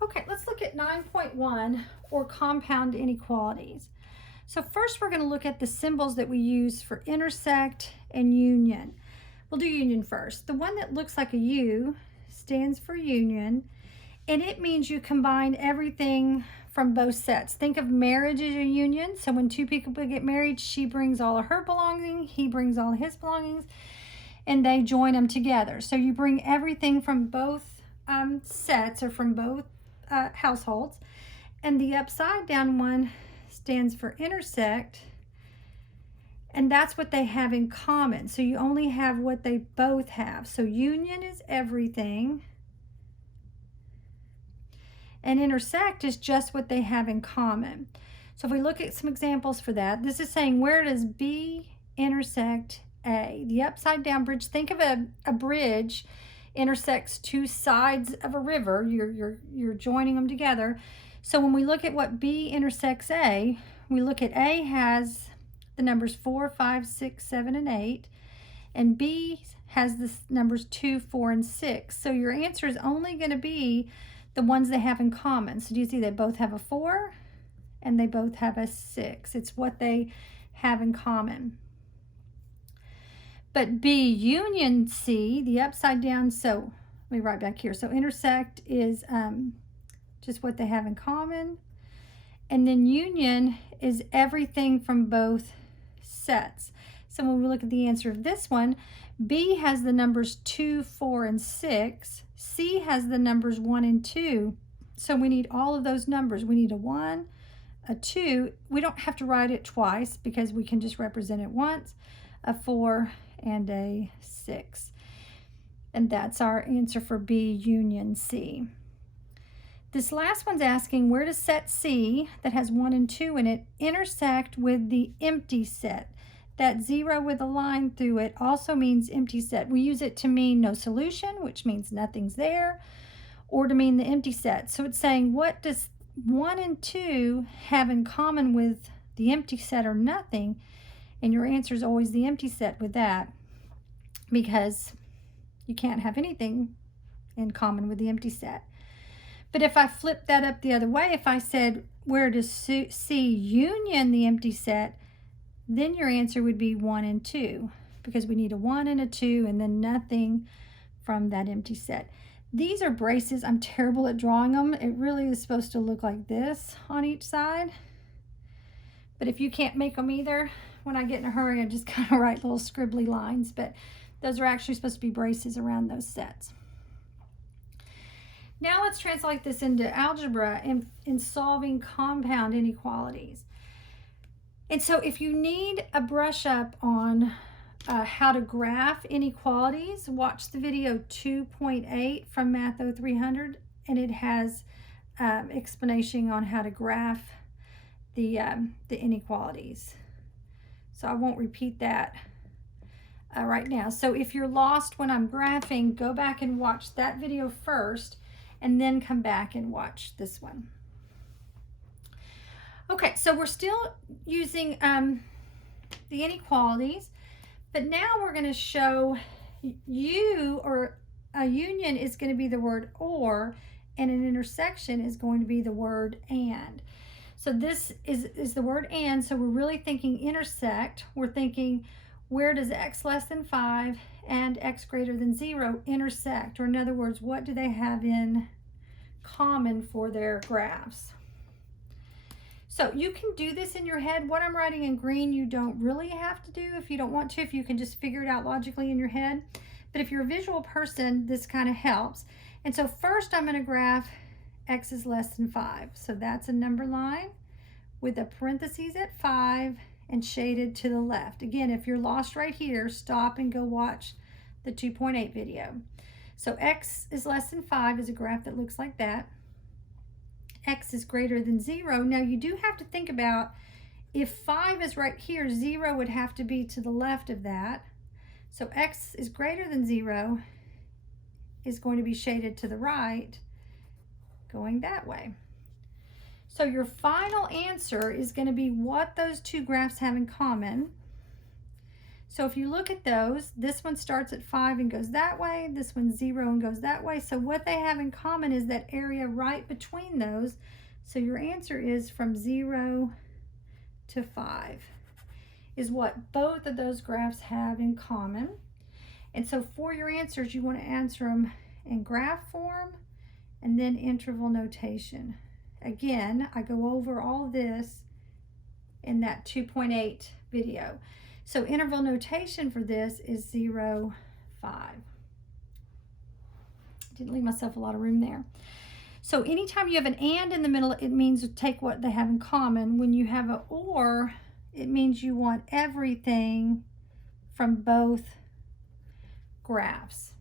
Okay, let's look at 9.1, or compound inequalities. So first we're going to look at the symbols that we use for intersect and union. We'll do union first. The one that looks like a U stands for union, and it means you combine everything from both sets. Think of marriage as a union. So when two people get married, she brings all of her belongings, he brings all of his belongings, and they join them together. So you bring everything from both sets, or from both households. And the upside down one stands for intersect, and that's what they have in common. So you only have what they both have. So union is everything, and intersect is just what they have in common. So if we look at some examples for that, this is saying, where does B intersect A? The upside down bridge, think of a bridge intersects two sides of a river. You're joining them together. So when we look at what B intersects A, we look at A has the numbers 4, 5, 6, 7, and 8, and B has the numbers 2, 4, and 6. So your answer is only going to be the ones they have in common. So do you see they both have a 4 and they both have a 6? It's what they have in common. But B union C, the upside down, so let me write back here. So intersect is just what they have in common. And then union is everything from both sets. So when we look at the answer of this one, B has the numbers 2, 4, and 6. C has the numbers 1 and 2. So we need all of those numbers. We need a 1, a 2. We don't have to write it twice because we can just represent it once, a 4, and a 6. And that's our answer for B union C. This last one's asking, where does set C, that has 1 and 2 in it, intersect with the empty set? That 0 with a line through it also means empty set. We use it to mean no solution, which means nothing's there, or to mean the empty set. So it's saying, what does 1 and 2 have in common with the empty set, or nothing? And your answer is always the empty set with that, because you can't have anything in common with the empty set. But if I flip that up the other way, if I said, where does C union the empty set, then your answer would be 1 and 2, because we need a 1 and a 2 and then nothing from that empty set. These are braces. I'm terrible at drawing them. It really is supposed to look like this on each side. But if you can't make them either, when I get in a hurry, I just kind of write little scribbly lines. But those are actually supposed to be braces around those sets. Now let's translate this into algebra in solving compound inequalities. And so if you need a brush up on how to graph inequalities, watch the video 2.8 from Math 0300, and it has explanation on how to graph the inequalities. So I won't repeat that right now. So if you're lost when I'm graphing, go back and watch that video first, and then come back and watch this one. Okay, so we're still using the inequalities, but now we're going to show or a union is going to be the word or, and an intersection is going to be the word and. So this is the word and, so we're really thinking intersect. We're thinking, where does x less than 5 and x greater than 0 intersect? Or in other words, what do they have in common for their graphs? So you can do this in your head. What I'm writing in green, you don't really have to do if you don't want to, if you can just figure it out logically in your head. But if you're a visual person, this kind of helps. And so first I'm going to graph x is less than 5. So that's a number line with a parentheses at 5 and shaded to the left. Again, if you're lost right here, stop and go watch the 2.8 video. So x is less than 5 is a graph that looks like that. X is greater than 0. Now you do have to think about, if 5 is right here, 0 would have to be to the left of that. So x is greater than 0 is going to be shaded to the right, going that way. So your final answer is going to be what those two graphs have in common. So if you look at those, this one starts at 5 and goes that way. This one's 0 and goes that way. So what they have in common is that area right between those. So your answer is from 0 to 5 is what both of those graphs have in common. And so for your answers, you want to answer them in graph form and then interval notation. Again, I go over all of this in that 2.8 video. So interval notation for this is 0, 5. Didn't leave myself a lot of room there. So anytime you have an and in the middle, it means take what they have in common. When you have an or, it means you want everything from both graphs.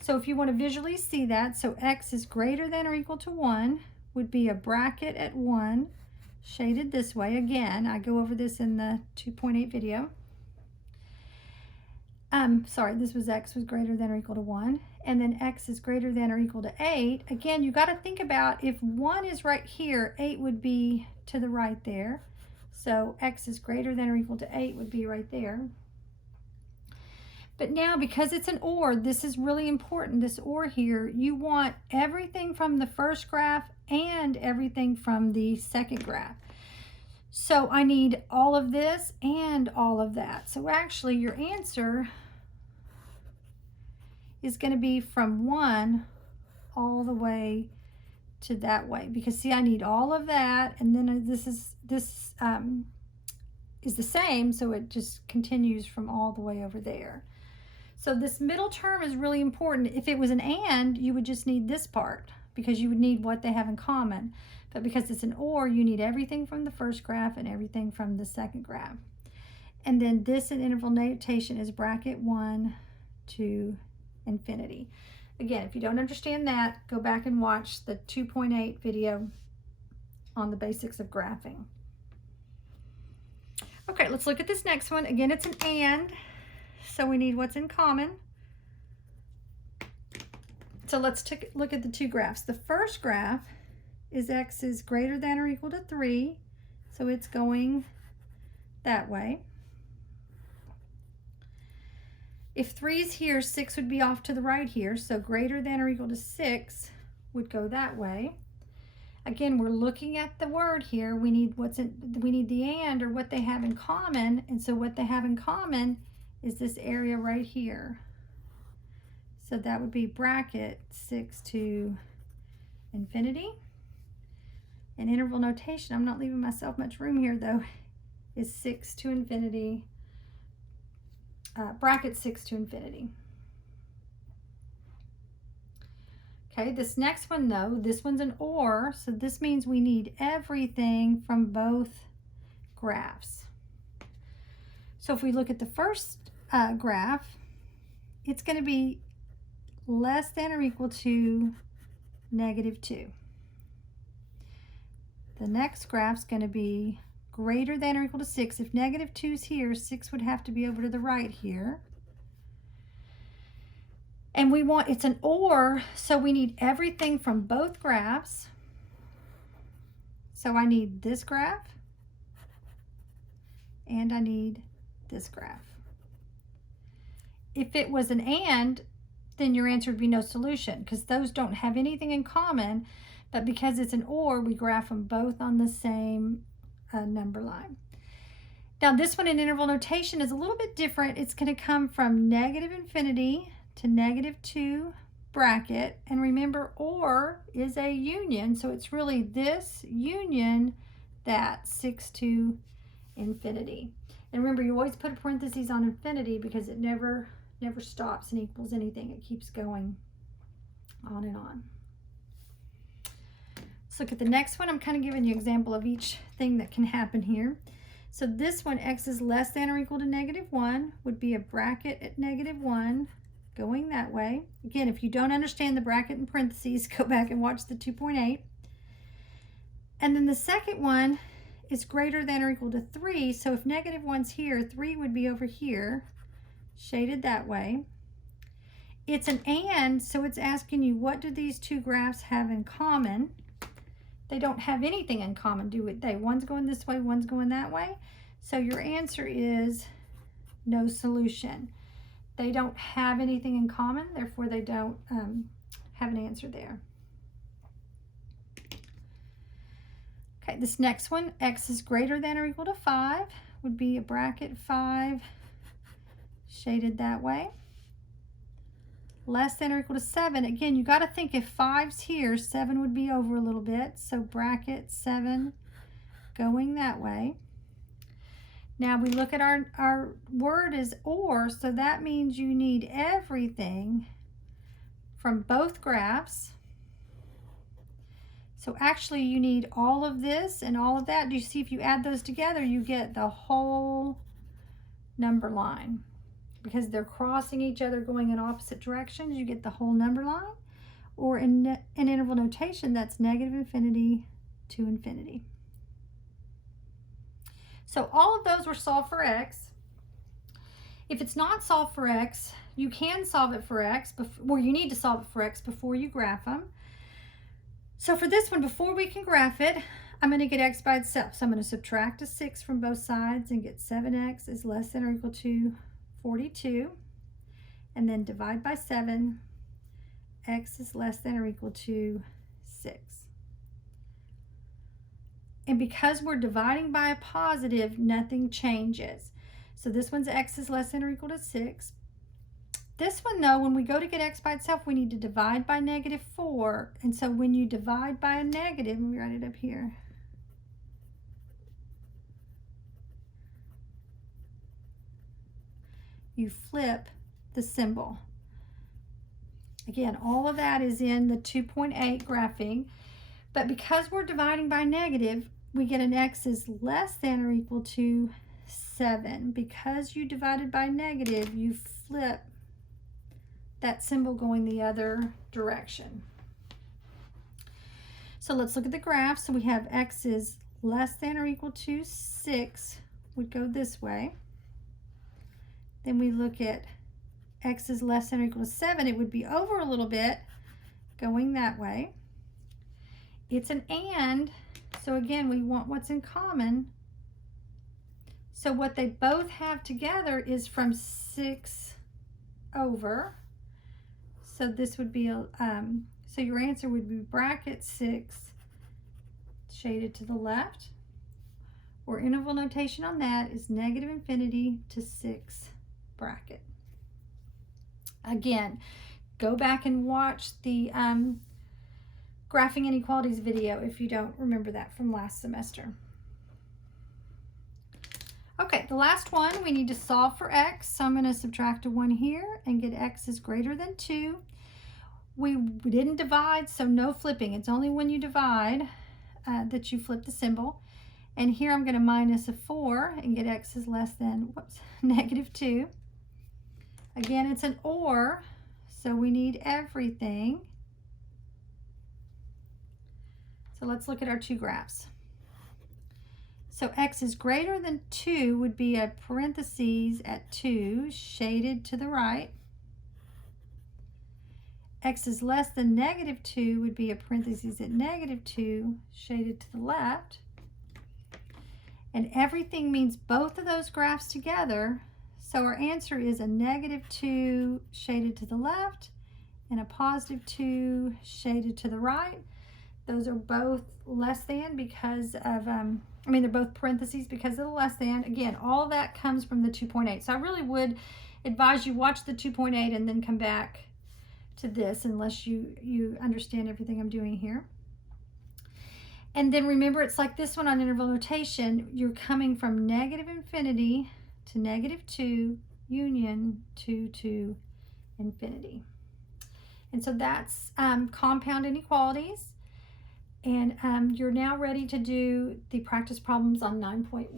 So if you want to visually see that, so x is greater than or equal to 1 would be a bracket at 1, shaded this way. Again, I go over this in the 2.8 video. Sorry, this was x was greater than or equal to 1. And then x is greater than or equal to 8. Again, you got to think about if 1 is right here, 8 would be to the right there. So x is greater than or equal to 8 would be right there. But now, because it's an or, this is really important, this or here, you want everything from the first graph and everything from the second graph. So I need all of this and all of that. So actually your answer is going to be from 1 all the way to that way, because see, I need all of that, and then this is the same, so it just continues from all the way over there. So this middle term is really important. If it was an and, you would just need this part because you would need what they have in common. But because it's an or, you need everything from the first graph and everything from the second graph. And then this in interval notation is bracket 1 to infinity. Again, if you don't understand that, go back and watch the 2.8 video on the basics of graphing. Okay, let's look at this next one. Again, it's an and. So we need what's in common. So let's look at the two graphs. The first graph is x is greater than or equal to 3. So it's going that way. If 3 is here, 6 would be off to the right here. So greater than or equal to 6 would go that way. Again, we're looking at the word here. We need the and, or what they have in common. And so what they have in common is this area right here. So that would be bracket 6 to infinity. And interval notation, I'm not leaving myself much room here though, is 6 to infinity, bracket 6 to infinity. Okay, this next one though, this one's an or, so this means we need everything from both graphs. So if we look at the first graph, it's going to be less than or equal to -2. The next graph's going to be greater than or equal to 6. If -2 is here, 6 would have to be over to the right here. And we want, it's an or, so we need everything from both graphs. So I need this graph and I need this graph. If it was an and, then your answer would be no solution because those don't have anything in common, but because it's an or, we graph them both on the same number line. Now this one in interval notation is a little bit different. It's going to come from -infinity to -2 bracket, and remember or is a union, so it's really this union that 6 to infinity. And remember, you always put a parentheses on infinity because it never stops and equals anything. It keeps going on and on. Let's look at the next one. I'm kind of giving you an example of each thing that can happen here. So this one, x is less than or equal to -1, would be a bracket at -1 going that way. Again, if you don't understand the bracket and parentheses, go back and watch the 2.8. And then the second one is greater than or equal to 3. So if -1's here, 3 would be over here, shaded that way. It's an and, so it's asking you, what do these two graphs have in common? They don't have anything in common, do they? One's going this way, one's going that way. So your answer is no solution. They don't have anything in common, therefore they don't have an answer there. Okay, this next one, x is greater than or equal to 5, would be a bracket 5 shaded that way. Less than or equal to 7. Again, you got to think if 5's here, 7 would be over a little bit. So bracket 7 going that way. Now we look at our word is or, so that means you need everything from both graphs. So actually you need all of this and all of that. Do you see if you add those together, you get the whole number line. Because they're crossing each other going in opposite directions, you get the whole number line. Or in interval notation, that's negative infinity to infinity. So all of those were solved for x. If it's not solved for x, you can solve it for x, well, you need to solve it for x before you graph them. So for this one, before we can graph it, I'm going to get x by itself. So I'm going to subtract a 6 from both sides and get 7x is less than or equal to 42, and then divide by 7, x is less than or equal to 6. And because we're dividing by a positive, nothing changes. So this one's x is less than or equal to 6. This one though, when we go to get x by itself, we need to divide by negative 4. And so when you divide by a negative, let me write it up here. You flip the symbol. Again, all of that is in the 2.8 graphing, but because we're dividing by negative, we get an x is less than or equal to 7. Because you divided by negative, you flip that symbol going the other direction. So let's look at the graph. So we have x is less than or equal to 6 would go this way. Then we look at x is less than or equal to 7. It would be over a little bit going that way. It's an and, so again, we want what's in common. So what they both have together is from 6 over. So this would be, so your answer would be bracket 6 shaded to the left. Or interval notation on that is negative infinity to 6 bracket. Again, go back and watch the graphing inequalities video if you don't remember that from last semester. Okay, the last one, we need to solve for x. So I'm going to subtract a 1 here and get x is greater than 2. We didn't divide, so no flipping. It's only when you divide that you flip the symbol. And here I'm going to minus a 4 and get x is less than, negative 2. Again, it's an or, so we need everything. So let's look at our two graphs. So x is greater than 2 would be a parentheses at 2 shaded to the right. X is less than negative 2 would be a parentheses at negative 2 shaded to the left. And everything means both of those graphs together. So our answer is a negative 2 shaded to the left and a positive 2 shaded to the right. Those are both less than because of, they're both parentheses because of the less than. Again, all of that comes from the 2.8. So I really would advise you watch the 2.8 and then come back to this unless you understand everything I'm doing here. And then remember, it's like this one on interval notation. You're coming from negative infinity to negative 2 union 2 to infinity. And so that's compound inequalities. And you're now ready to do the practice problems on 9.1.